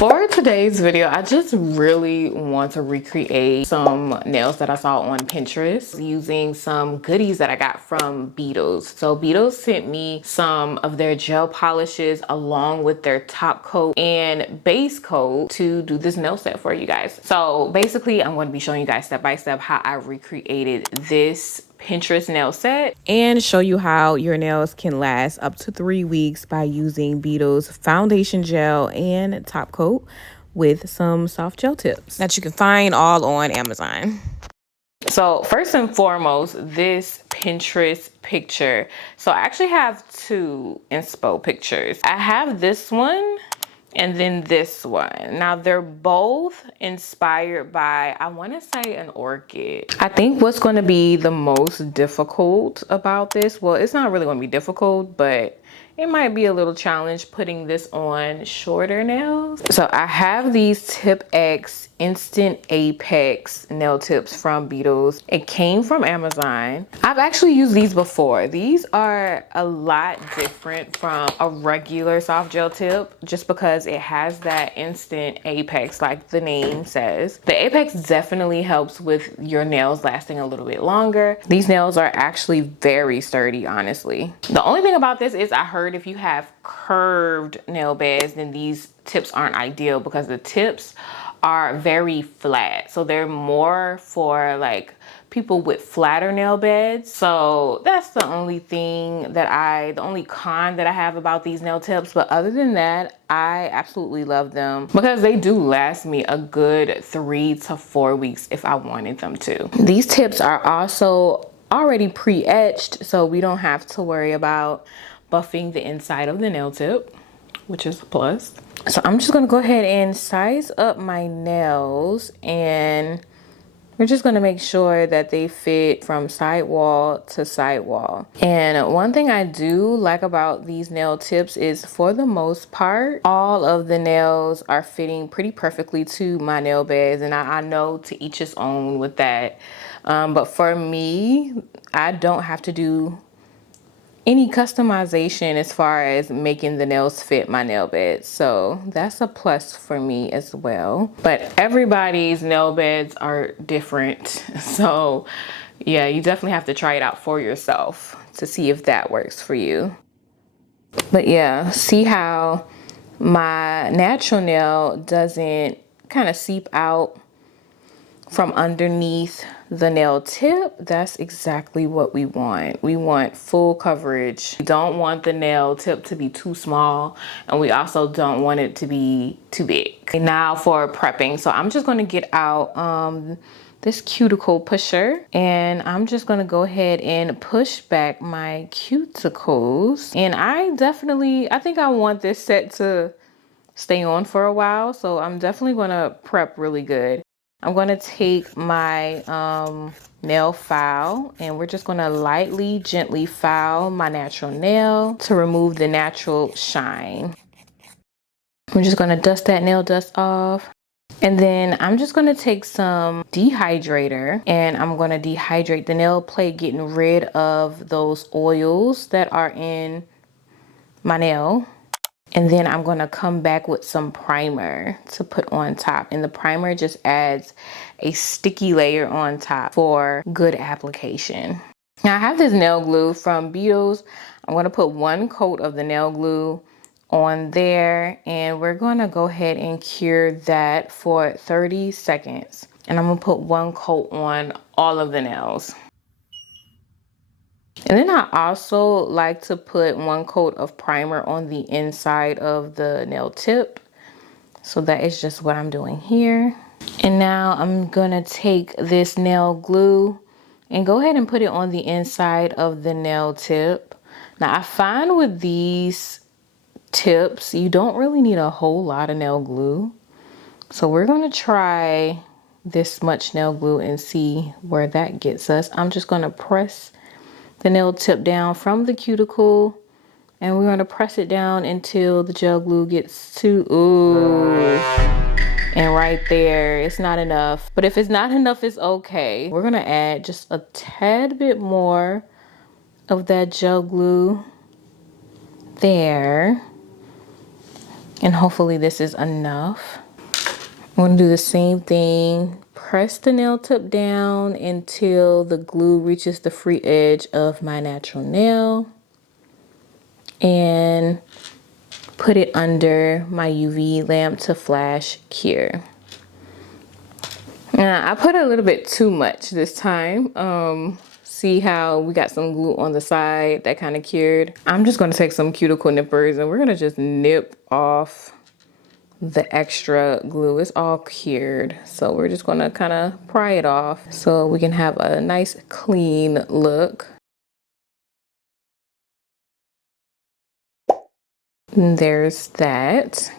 For today's video, I just really want to recreate some nails that I saw on Pinterest using some goodies that I got from Beetles. So Beetles sent me some of their gel polishes along with their top coat and base coat to do this nail set for you guys. So basically, I'm going to be showing you guys step by step how I recreated this Pinterest nail set and show you how your nails can last up to 3 weeks by using Beetles foundation gel and top coat with some soft gel tips that you can find all on Amazon. So first and foremost, this Pinterest picture. So I actually have two inspo pictures. I have this one and then this one. Now they're both inspired by, I want to say, an orchid. I think what's going to be the most difficult about this, well, it's not really going to be difficult, but it might be a little challenge putting this on shorter nails. So I have these Tip X Instant Apex nail tips from Beetles. It came from Amazon. I've actually used these before. These are a lot different from a regular soft gel tip just because it has that Instant Apex like the name says. The Apex definitely helps with your nails lasting a little bit longer. These nails are actually very sturdy, honestly. The only thing about this is I heard if you have curved nail beds, then these tips aren't ideal because the tips are very flat. So they're more for like people with flatter nail beds. So that's the only thing that the only con that I have about these nail tips. But other than that, I absolutely love them because they do last me a good 3 to 4 weeks if I wanted them to. These tips are also already pre-etched, so we don't have to worry about buffing the inside of the nail tip, which is a plus. So I'm just gonna go ahead and size up my nails, and we're just gonna make sure that they fit from sidewall to sidewall. And one thing I do like about these nail tips is, for the most part, all of the nails are fitting pretty perfectly to my nail beds, and I know to each his own with that. But for me, I don't have to do any customization as far as making the nails fit my nail bed. So that's a plus for me as well. But everybody's nail beds are different. So yeah, you definitely have to try it out for yourself to see if that works for you. But yeah, see how my natural nail doesn't kind of seep out from underneath the nail tip? That's exactly what we want. We want full coverage. We don't want the nail tip to be too small, and we also don't want it to be too big. Okay, now for prepping. So I'm just gonna get out this cuticle pusher, and I'm just gonna go ahead and push back my cuticles. And I think I want this set to stay on for a while, so I'm definitely gonna prep really good. I'm going to take my nail file, and we're just going to lightly, gently file my natural nail to remove the natural shine. I'm just going to dust that nail dust off. And then I'm just going to take some dehydrator, and I'm going to dehydrate the nail plate, getting rid of those oils that are in my nail. And then I'm going to come back with some primer to put on top. And the primer just adds a sticky layer on top for good application. Now I have this nail glue from Beetles. I'm going to put 1 coat of the nail glue on there. And we're going to go ahead and cure that for 30 seconds. And I'm going to put 1 coat on all of the nails. And then I also like to put 1 coat of primer on the inside of the nail tip. So that is just what I'm doing here. And now I'm gonna take this nail glue and go ahead and put it on the inside of the nail tip. Now I find with these tips, you don't really need a whole lot of nail glue. So we're gonna try this much nail glue and see where that gets us. I'm just gonna press the nail tip down from the cuticle, and we're going to press it down until the gel glue gets to, and right there, it's not enough. But if it's not enough, it's okay. We're going to add just a tad bit more of that gel glue there. And hopefully this is enough. I'm gonna do the same thing. Press the nail tip down until the glue reaches the free edge of my natural nail. And put it under my UV lamp to flash cure. Now, I put a little bit too much this time. See how we got some glue on the side that kind of cured? I'm just gonna take some cuticle nippers and we're gonna just nip off the extra glue. Is all cured, so we're just gonna kind of pry it off so we can have a nice clean look. And there's that.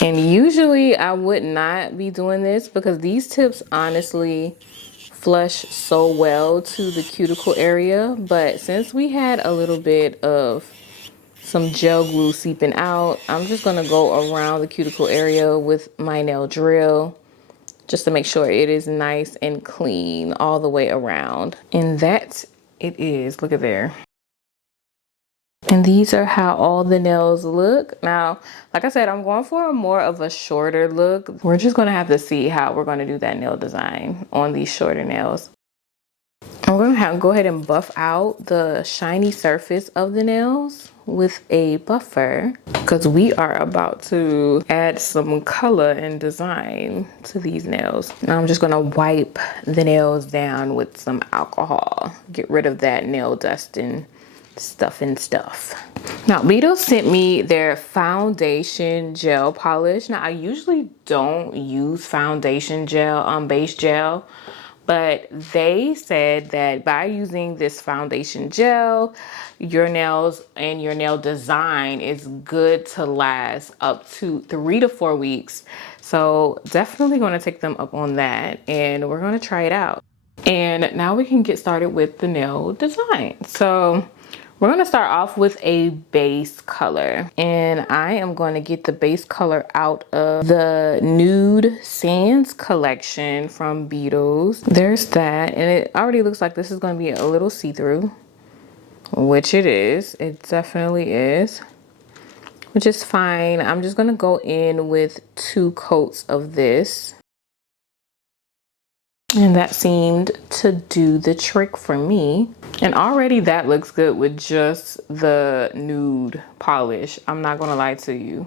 And usually I would not be doing this because these tips honestly flush so well to the cuticle area, but since we had a little bit of some gel glue seeping out, I'm just gonna go around the cuticle area with my nail drill just to make sure it is nice and clean all the way around. And that it is. Look at there. And these are how all the nails look. Now, like I said, I'm going for a more of a shorter look. We're just gonna have to see how we're gonna do that nail design on these shorter nails. I'm gonna go ahead and buff out the shiny surface of the nails with a buffer because we are about to add some color and design to these nails. Now I'm just gonna wipe the nails down with some alcohol. Get rid of that nail dust and stuff. Now, Beetles sent me their foundation gel polish. Now, I usually don't use foundation gel, base gel, but they said that by using this foundation gel, your nails and your nail design is good to last up to 3 to 4 weeks. So definitely going to take them up on that and we're going to try it out. And now we can get started with the nail design. So we're going to start off with a base color, and I am going to get the base color out of the Nude Sands collection from Beetles. There's that, and it already looks like this is going to be a little see-through, which it is. It definitely is, which is fine. I'm just going to go in with 2 coats of this. And that seemed to do the trick for me. And already that looks good with just the nude polish. I'm not gonna lie to you.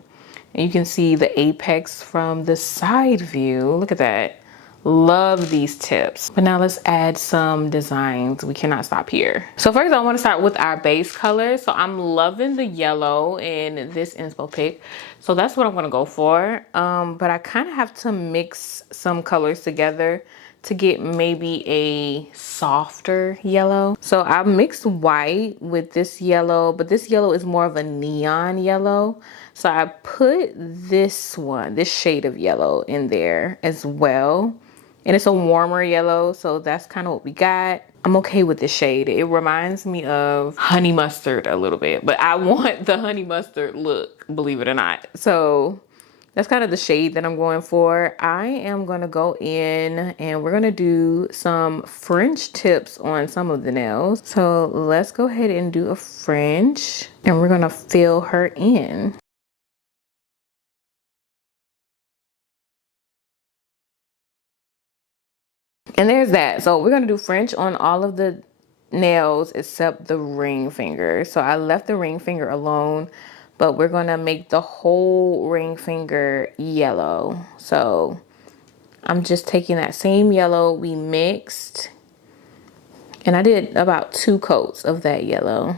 And you can see the apex from the side view. Look at that. Love these tips. But now let's add some designs. We cannot stop here. So first I want to start with our base color. So I'm loving the yellow in this inspo pic. So that's what I'm going to go for. But I kind of have to mix some colors together to get maybe a softer yellow. So I mixed white with this yellow, but this yellow is more of a neon yellow. So I put this shade of yellow in there as well. And it's a warmer yellow, so that's kind of what we got. I'm okay with the shade. It reminds me of honey mustard a little bit, but I want the honey mustard look, believe it or not. So that's kind of the shade that I'm going for. I am gonna go in and we're gonna do some French tips on some of the nails. So let's go ahead and do a French and we're gonna fill her in. And there's that. So we're gonna do French on all of the nails except the ring finger. So I left the ring finger alone, but we're gonna make the whole ring finger yellow. So I'm just taking that same yellow we mixed, and I did about 2 coats of that yellow.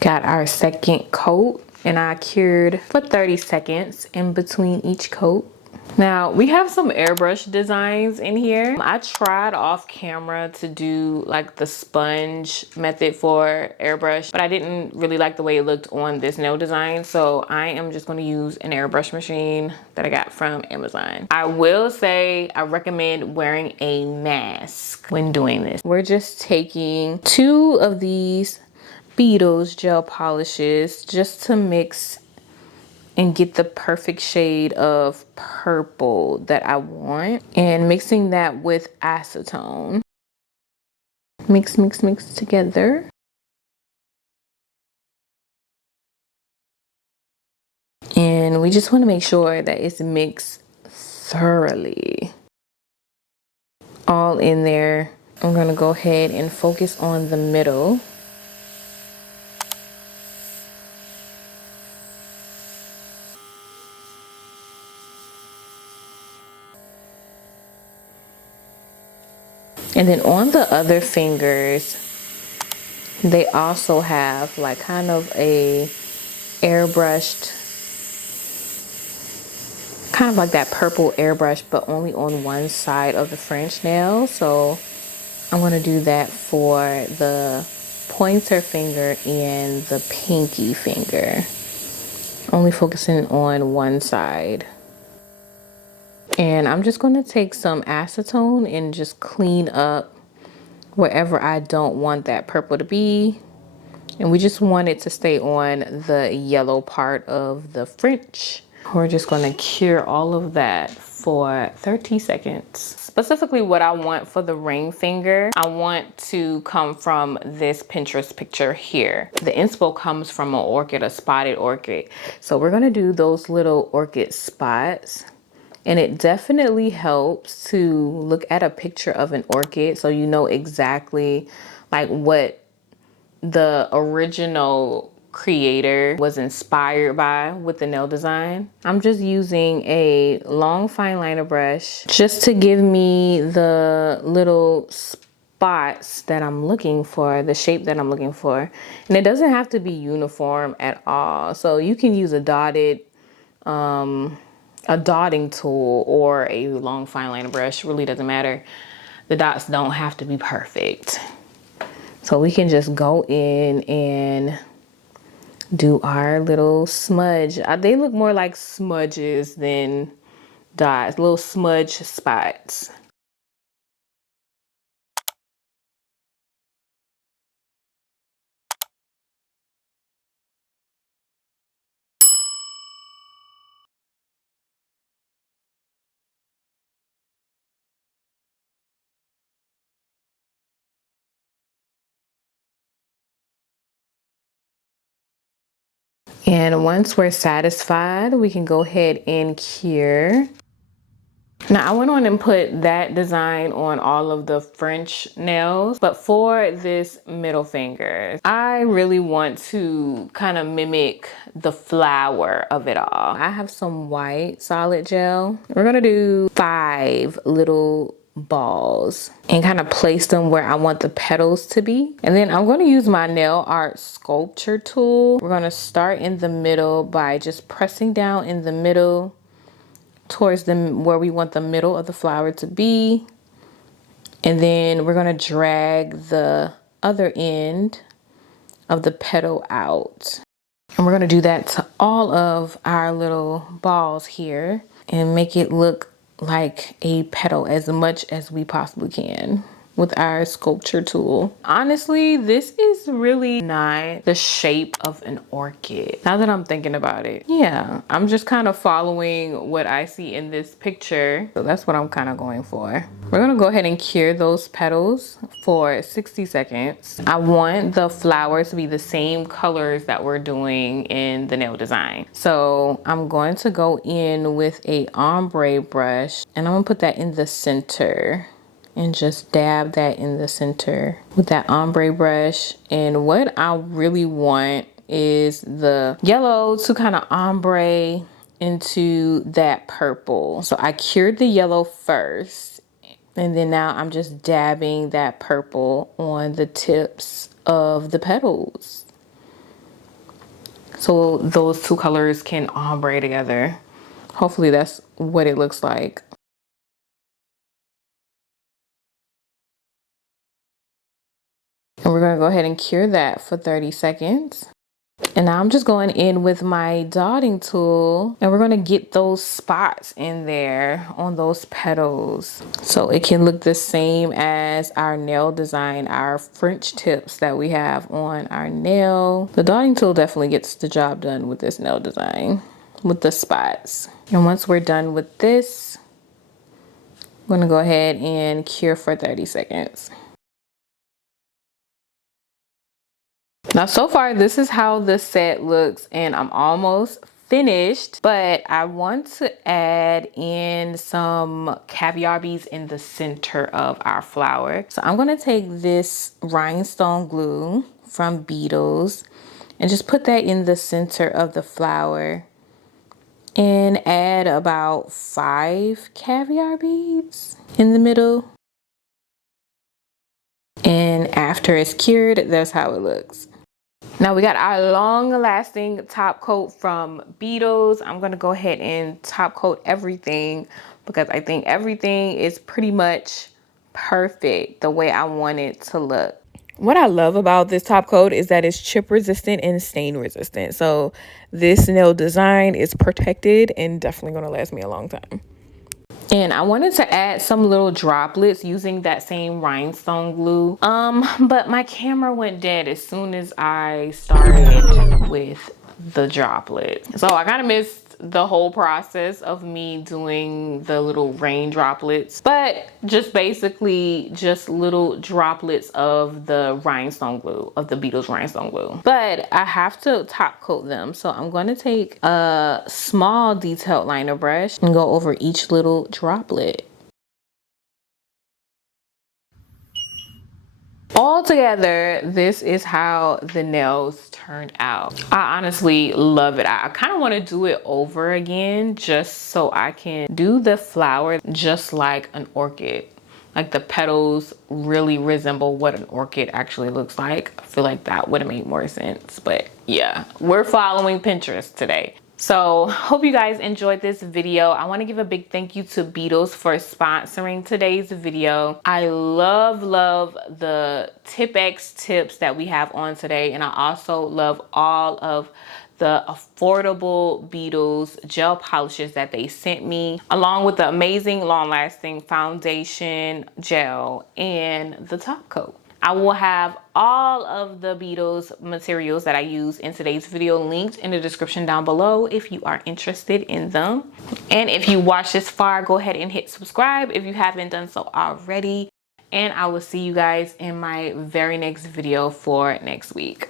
Got our second coat, and I cured for 30 seconds in between each coat. Now we have some airbrush designs in here. I tried off camera to do like the sponge method for airbrush, but I didn't really like the way it looked on this nail design. So I am just going to use an airbrush machine that I got from Amazon. I will say I recommend wearing a mask when doing this. We're just taking 2 of these Beetles gel polishes just to mix and get the perfect shade of purple that I want, and mixing that with acetone. Mix, mix, mix together. And we just want to make sure that it's mixed thoroughly. All in there. I'm going to go ahead and focus on the middle. And then on the other fingers, they also have like kind of a airbrushed, kind of like that purple airbrush, but only on one side of the French nail. So I'm going to do that for the pointer finger and the pinky finger, only focusing on one side. And I'm just going to take some acetone and just clean up wherever I don't want that purple to be. And we just want it to stay on the yellow part of the French. We're just going to cure all of that for 30 seconds. Specifically what I want for the ring finger, I want to come from this Pinterest picture here. The inspo comes from an orchid, a spotted orchid. So we're going to do those little orchid spots. And it definitely helps to look at a picture of an orchid so you know exactly like what the original creator was inspired by with the nail design. I'm just using a long fine liner brush just to give me the little spots that I'm looking for, the shape that I'm looking for. And it doesn't have to be uniform at all. So you can use a dotting tool or a long fine liner brush, really doesn't matter. The dots don't have to be perfect. So we can just go in and do our little smudge. They look more like smudges than dots, little smudge spots. And once we're satisfied, we can go ahead and cure. Now I went on and put that design on all of the French nails, but for this middle finger, I really want to kind of mimic the flower of it all. I have some white solid gel. We're gonna do 5 little balls and kind of place them where I want the petals to be. And then I'm going to use my nail art sculpture tool. We're going to start in the middle by just pressing down in the middle towards where we want the middle of the flower to be. And then we're going to drag the other end of the petal out. And we're going to do that to all of our little balls here and make it look like a petal as much as we possibly can with our sculpture tool. Honestly, this is really not the shape of an orchid. Now that I'm thinking about it. Yeah, I'm just kind of following what I see in this picture. So that's what I'm kind of going for. We're gonna go ahead and cure those petals for 60 seconds. I want the flower to be the same colors that we're doing in the nail design. So I'm going to go in with a ombre brush and I'm gonna put that in the center and just dab that in the center with that ombre brush. And what I really want is the yellow to kind of ombre into that purple. So I cured the yellow first, and then now I'm just dabbing that purple on the tips of the petals. So those two colors can ombre together. Hopefully that's what it looks like. And we're gonna go ahead and cure that for 30 seconds. And now I'm just going in with my dotting tool and we're gonna get those spots in there on those petals so it can look the same as our nail design, our French tips that we have on our nail. The dotting tool definitely gets the job done with this nail design with the spots. And once we're done with this, I'm gonna go ahead and cure for 30 seconds. Now, so far, this is how the set looks, and I'm almost finished, but I want to add in some caviar beads in the center of our flower. So I'm gonna take this rhinestone glue from Beetles and just put that in the center of the flower and add about 5 caviar beads in the middle. And after it's cured, that's how it looks. Now we got our long-lasting top coat from Beetles. I'm gonna go ahead and top coat everything because I think everything is pretty much perfect the way I want it to look. What I love about this top coat is that it's chip resistant and stain resistant. So this nail design is protected and definitely gonna last me a long time. And I wanted to add some little droplets using that same rhinestone glue. But my camera went dead as soon as I started with the droplet. So I kind of missed the whole process of me doing the little rain droplets, but just basically just little droplets of the rhinestone glue, of the Beetles rhinestone glue. But I have to top coat them. So I'm going to take a small detailed liner brush and go over each little droplet. All together, this is how the nails turned out. I honestly love it. I kind of want to do it over again just so I can do the flower just like an orchid. Like the petals really resemble what an orchid actually looks like. I feel like that would have made more sense. But yeah, we're following Pinterest today. So hope you guys enjoyed this video. I want to give a big thank you to Beetles for sponsoring today's video. I love the Tip-X tips that we have on today, and I also love all of the affordable Beetles gel polishes that they sent me, along with the amazing long-lasting foundation gel and the top coat. I will have all of the Beetles materials that I use in today's video linked in the description down below if you are interested in them. And if you watched this far, go ahead and hit subscribe if you haven't done so already. And I will see you guys in my very next video for next week.